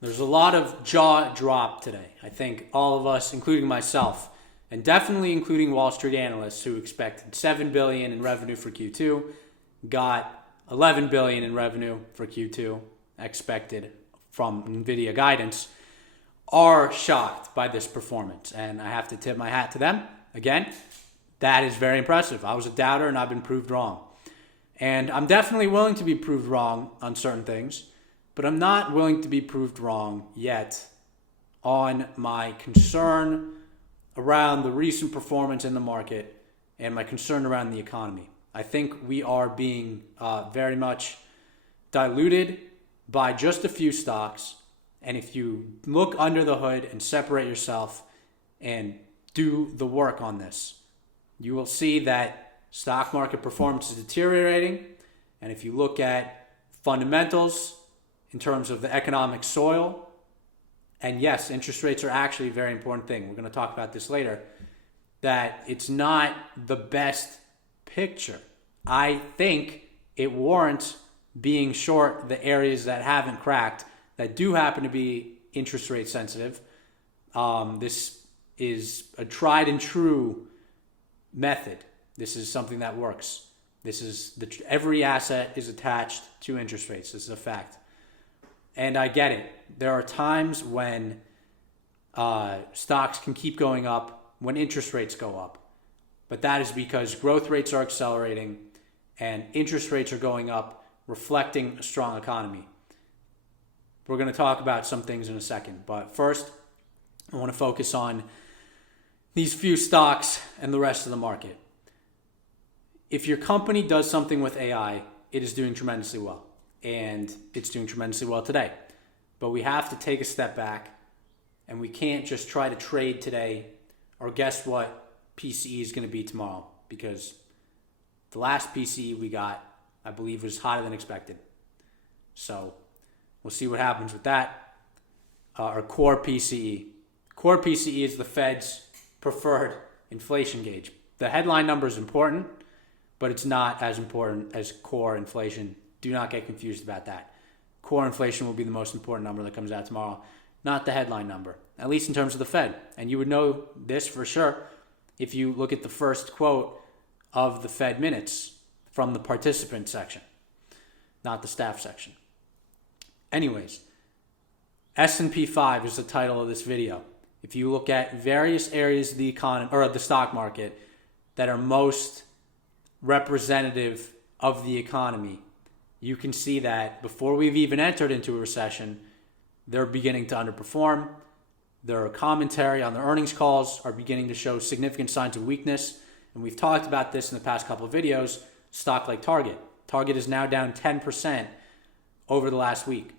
There's a lot of jaw drop today. I think all of us, including myself, and definitely including Wall Street analysts who expected 7 billion in revenue for Q2, got 11 billion in revenue for Q2 expected from Nvidia guidance, are shocked by this performance. And I have to tip my hat to them. Again, that is very impressive. I was a doubter and I've been proved wrong. And I'm definitely willing to be proved wrong on certain things, but I'm not willing to be proved wrong yet on my concern around the recent performance in the market and my concern around the economy. I think we are being very much diluted by just a few stocks. And if you look under the hood and separate yourself and do the work on this, you will see that stock market performance is deteriorating. And if you look at fundamentals in terms of the economic soil, and yes, interest rates are actually a very important thing. We're going to talk about this later, that it's not the best picture. I think it warrants being short the areas that haven't cracked, that do happen to be interest rate sensitive. This is a tried and true method. This is something that works. Every asset is attached to interest rates. This is a fact. And I get it. There are times when stocks can keep going up when interest rates go up. But that is because growth rates are accelerating and interest rates are going up, reflecting a strong economy. We're going to talk about some things in a second. But first, I want to focus on these few stocks and the rest of the market. If your company does something with AI, it is doing tremendously well. And it's doing tremendously well today. But we have to take a step back, and we can't just try to trade today or guess what PCE is going to be tomorrow, because the last PCE we got, I believe, was hotter than expected. So we'll see what happens with that. Our core PCE. Core PCE is the Fed's preferred inflation gauge. The headline number is important, but it's not as important as core inflation. Do not get confused about that. Core inflation will be the most important number that comes out tomorrow, not the headline number, at least in terms of the Fed. And you would know this for sure if you look at the first quote of the Fed minutes from the participant section, not the staff section. Anyways, S&P 5 is the title of this video. If you look at various areas of the economy or of the stock market that are most representative of the economy, you can see that before we've even entered into a recession, they're beginning to underperform. Their commentary on their earnings calls are beginning to show significant signs of weakness. And we've talked about this in the past couple of videos. Stock like Target. Target is now down 10% over the last week.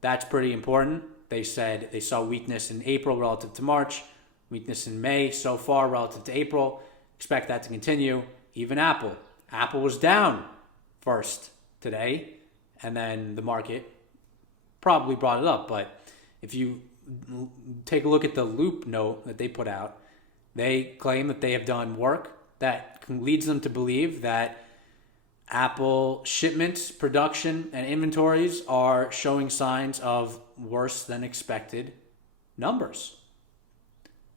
That's pretty important. They said they saw weakness in April relative to March, weakness in May so far relative to April. Expect that to continue. Even Apple. Apple was down first today, and then the market probably brought it up. But if you take a look at the Loop note that they put out, they claim that they have done work that leads them to believe that Apple shipments, production, and inventories are showing signs of worse than expected numbers.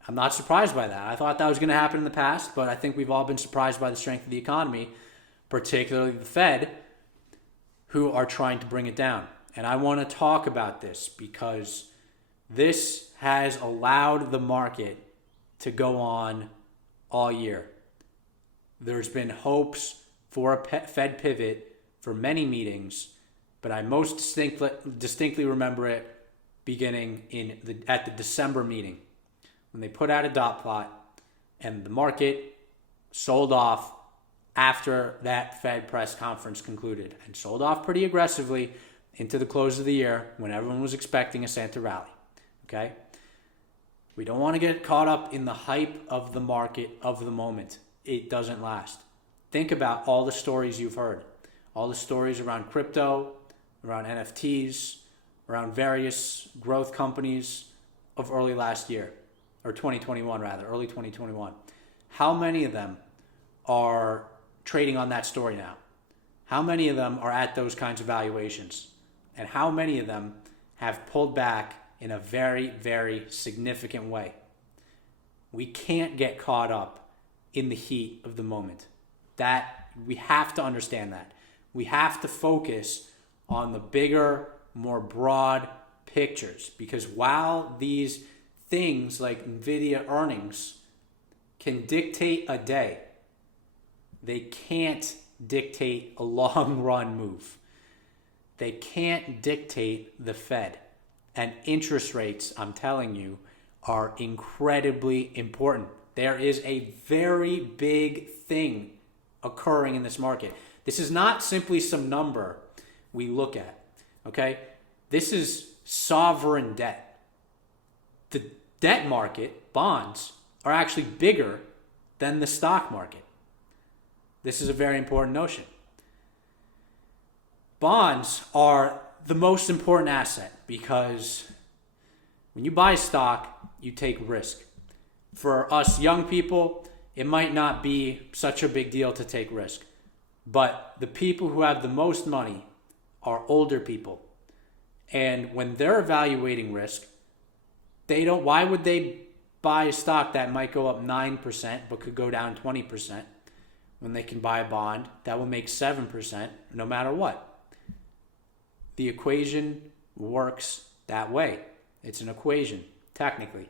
I'm not surprised by that. I thought that was going to happen in the past, but I think we've all been surprised by the strength of the economy, particularly the Fed, who are trying to bring it down. And I want to talk about this because this has allowed the market to go on all year. There's been hopes for a Fed pivot for many meetings, but I most distinctly remember it beginning at the December meeting when they put out a dot plot and the market sold off after that Fed press conference concluded, and sold off pretty aggressively into the close of the year when everyone was expecting a Santa rally. Okay? We don't want to get caught up in the hype of the market of the moment. It doesn't last. Think about all the stories you've heard. All the stories around crypto, around NFTs, around various growth companies of early last year, or 2021 rather, early 2021. How many of them are trading on that story now? How many of them are at those kinds of valuations? And how many of them have pulled back in a very, very significant way. We can't get caught up in the heat of the moment. That we have to understand that. We have to focus on the bigger, more broad pictures, because while these things like Nvidia earnings can dictate a day, they can't dictate a long run move. They can't dictate the Fed. And interest rates, I'm telling you, are incredibly important. There is a very big thing occurring in this market. This is not simply some number we look at, okay? This is sovereign debt. The debt market, bonds, are actually bigger than the stock market. This is a very important notion. Bonds are the most important asset because when you buy stock, you take risk. For us young people, it might not be such a big deal to take risk. But the people who have the most money are older people. And when they're evaluating risk, why would they buy a stock that might go up 9% but could go down 20% when they can buy a bond that will make 7% no matter what? The equation works that way. It's an equation, technically.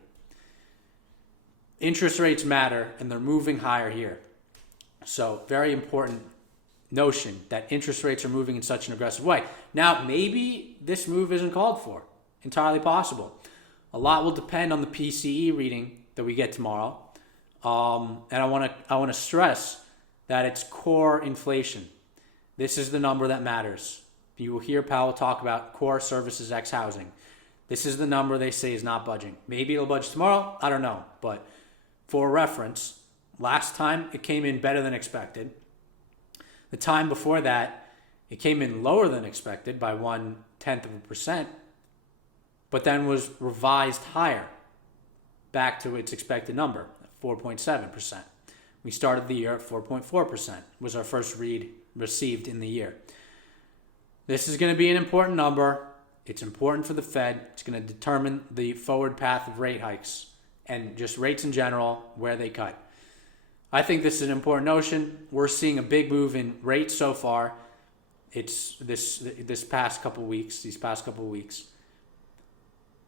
Interest rates matter, and they're moving higher here. So, very important notion that interest rates are moving in such an aggressive way. Now, maybe this move isn't called for. Entirely possible. A lot will depend on the PCE reading that we get tomorrow. And I want to stress that it's core inflation. This is the number that matters. You will hear Powell talk about core services ex housing. This is the number they say is not budging. Maybe it'll budge tomorrow. I don't know. But for reference, last time it came in better than expected. The time before that, it came in lower than expected by 0.1%, but then was revised higher back to its expected number, 4.7%. We started the year at 4.4%, was our first read received in the year. This is going to be an important number. It's important for the Fed. It's going to determine the forward path of rate hikes and just rates in general, where they cut. I think this is an important notion. We're seeing a big move in rates so far. It's these past couple of weeks.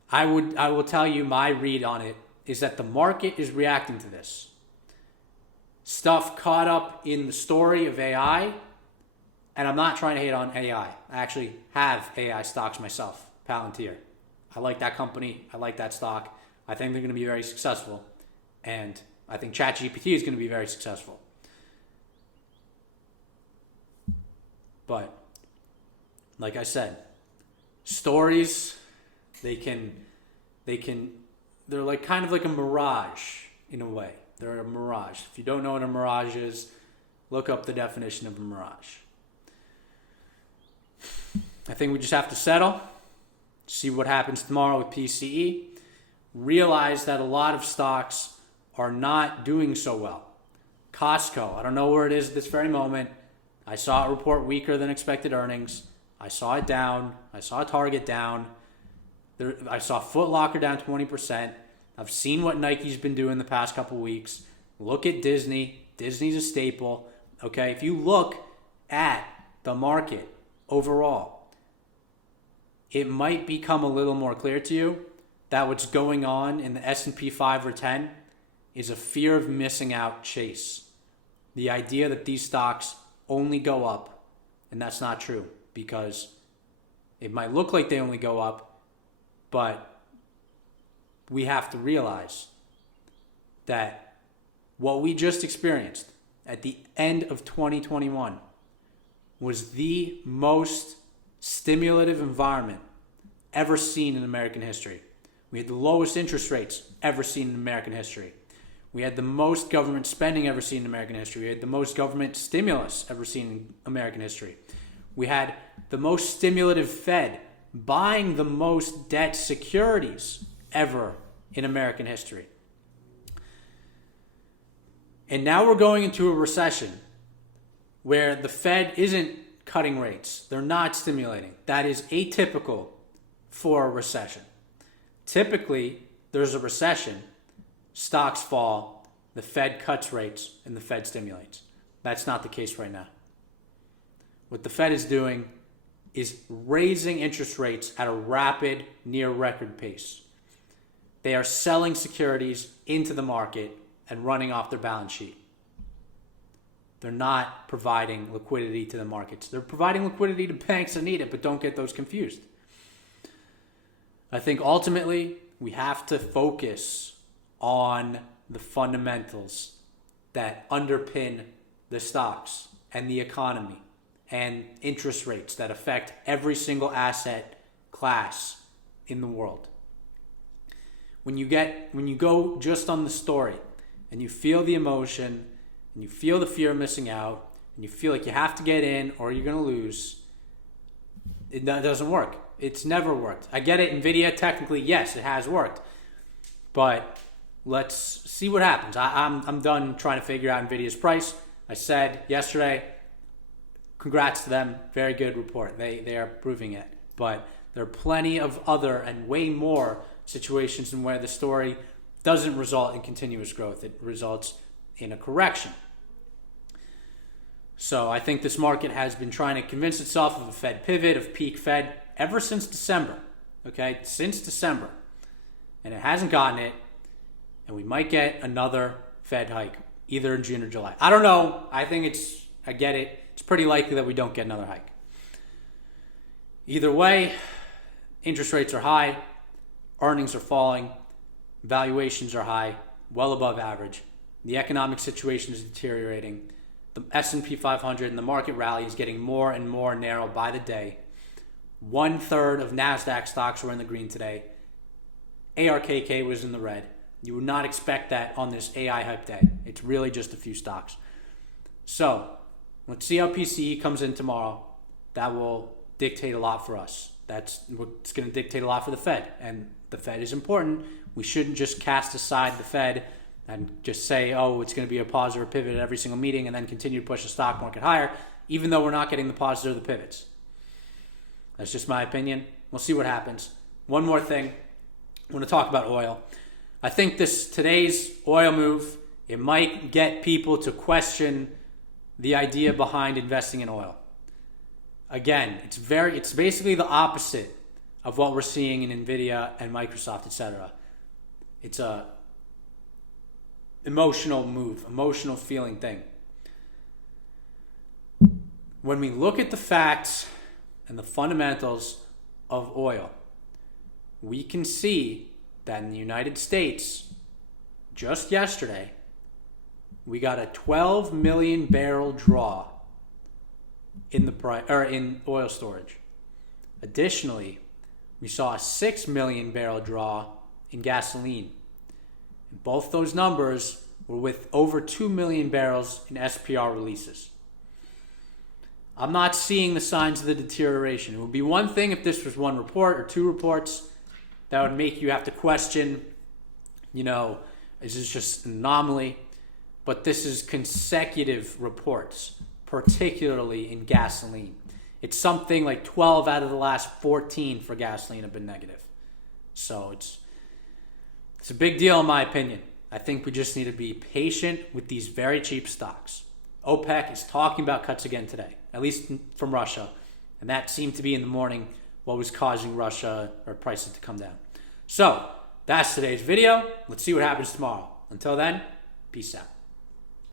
I will tell you my read on it is that the market is reacting to this. Stuff caught up in the story of AI, and I'm not trying to hate on AI. I actually have AI stocks myself, Palantir. I like that company. I like that stock. I think they're going to be very successful. And I think ChatGPT is going to be very successful. But, like I said, stories, they're like kind of like a mirage in a way. They're a mirage. If you don't know what a mirage is, look up the definition of a mirage. I think we just have to settle, see what happens tomorrow with PCE, realize that a lot of stocks are not doing so well. Costco, I don't know where it is at this very moment. I saw it report weaker than expected earnings. I saw it down. I saw Target down. I saw Foot Locker down 20%. I've seen what Nike's been doing the past couple weeks. Look at Disney. Disney's a staple. Okay, if you look at the market overall, it might become a little more clear to you that what's going on in the S&P 5 or 10 is a fear of missing out chase. The idea that these stocks only go up, and that's not true, because it might look like they only go up, but we have to realize that what we just experienced at the end of 2021 was the most stimulative environment ever seen in American history. We had the lowest interest rates ever seen in American history. We had the most government spending ever seen in American history. We had the most government stimulus ever seen in American history. We had the most stimulative Fed buying the most debt securities ever in American history. And now we're going into a recession where the Fed isn't cutting rates. They're not stimulating. That is atypical for a recession. Typically, there's a recession, stocks fall, the Fed cuts rates, and the Fed stimulates. That's not the case right now. What the Fed is doing is raising interest rates at a rapid, near record pace. They are selling securities into the market and running off their balance sheet. They're not providing liquidity to the markets. They're providing liquidity to banks that need it, but don't get those confused. I think ultimately we have to focus on the fundamentals that underpin the stocks and the economy and interest rates that affect every single asset class in the world. When you go just on the story and you feel the emotion and you feel the fear of missing out and you feel like you have to get in or you're going to lose, it doesn't work. It's never worked. I get it. NVIDIA, technically, yes, it has worked. But let's see what happens. I'm done trying to figure out NVIDIA's price. I said yesterday, congrats to them. Very good report. They are proving it. But there are plenty of other and way more situations in where the story doesn't result in continuous growth. It results in a correction. So I think this market has been trying to convince itself of a Fed pivot, of peak Fed, ever since December. Okay, since December. And it hasn't gotten it. And we might get another Fed hike, either in June or July. I don't know. I get it. It's pretty likely that we don't get another hike. Either way, interest rates are high, earnings are falling, valuations are high, well above average. The economic situation is deteriorating. The S&P 500 and the market rally is getting more and more narrow by the day. 1/3 of NASDAQ stocks were in the green today. ARKK was in the red. You would not expect that on this AI hype day. It's really just a few stocks. So let's see how PCE comes in tomorrow. That will dictate a lot for us. That's what's going to dictate a lot for the Fed. And the Fed is important. We shouldn't just cast aside the Fed and just say, oh, it's going to be a pause or a pivot at every single meeting and then continue to push the stock market higher, even though we're not getting the pauses or the pivots. That's just my opinion. We'll see what happens. One more thing. I want to talk about oil. I think today's oil move, it might get people to question the idea behind investing in oil. Again, it's basically the opposite of what we're seeing in NVIDIA and Microsoft, etc. It's a emotional move, emotional feeling thing. When we look at the facts and the fundamentals of oil, we can see that in the United States, just yesterday, we got a 12 million barrel draw in oil storage. Additionally, we saw a 6 million barrel draw in gasoline. And both those numbers were with over 2 million barrels in SPR releases. I'm not seeing the signs of the deterioration. It would be one thing if this was one report or two reports that would make you have to question, is this just an anomaly? But this is consecutive reports, particularly in gasoline. It's something like 12 out of the last 14 for gasoline have been negative. So it's a big deal in my opinion. I think we just need to be patient with these very cheap stocks. OPEC is talking about cuts again today, at least from Russia. And that seemed to be in the morning what was causing Russia or prices to come down. So that's today's video. Let's see what happens tomorrow. Until then, peace out.